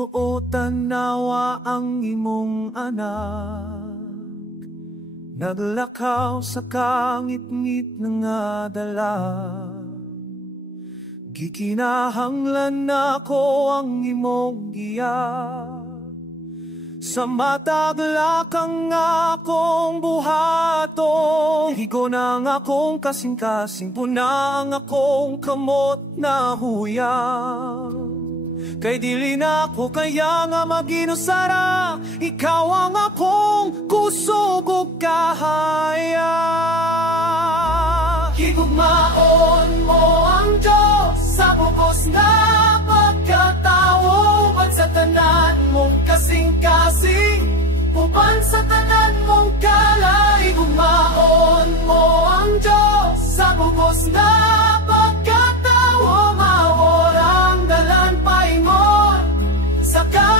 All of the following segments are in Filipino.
Ginoo tanawa ang imong anak, naglakaw sa kangit-ngit nga dala. Gikinahanglan nako ang imong giya, sa mataglakang akong buhaton. Higo na akong kasing-kasing, puna ang akong kamot na huyang. Kay dili na ko kaya nga maginusara, ikaw ang akong kusog ug kahaya. Higugmaon mo ang Diyos sa bugos nga pagkatawo, uban sa tanan mong kasing-kasing, uban sa tanan mong kala. Higugmaon mo ang Diyos sa bugos nga pagkatawo, maorang dalan paingon sa kahilwasan.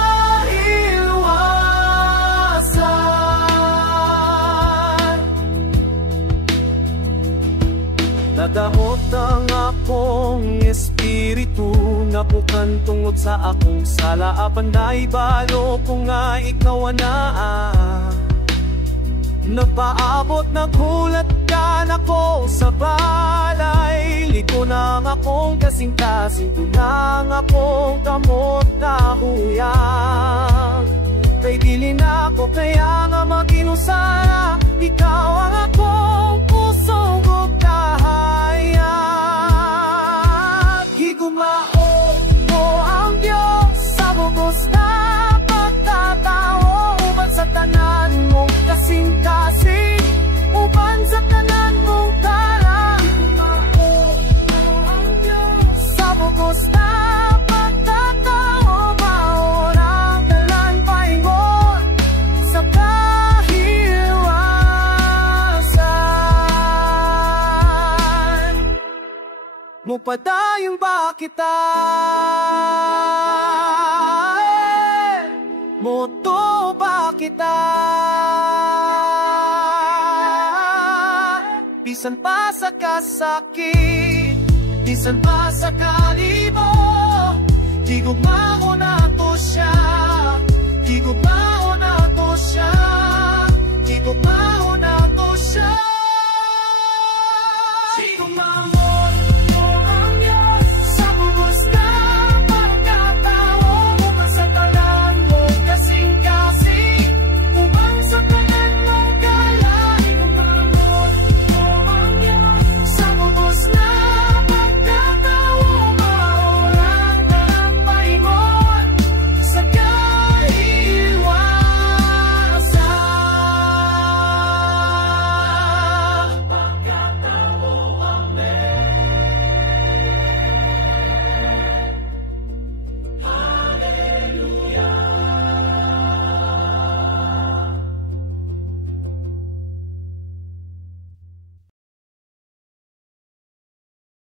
Nadamot ang akong espiritu, napukan tungod sa akong sala, apan naibalo ko nga ikaw na. Napaabot naghulat ka nako sa balay, liko na nga akong kasing-kasing, na nga akong kamot na huyang. Kay dili na ko kaya nga maginusara, ikaw ang akong pusong ug kahaya. Higumaon mo ang Diyos sa bugos na pagkatawo, uban sa tanan mong kasing-kasing, uban sa tanan mong kala. Sa bugos na pagkatawo, maorang dalan paingon sa kahilwasan. Mupadayong ba kita? Moto ba kita? Bisan pa sa kasakit, bisan pa sa kalibo, higugmaon ako siya, higugmaon ako siya.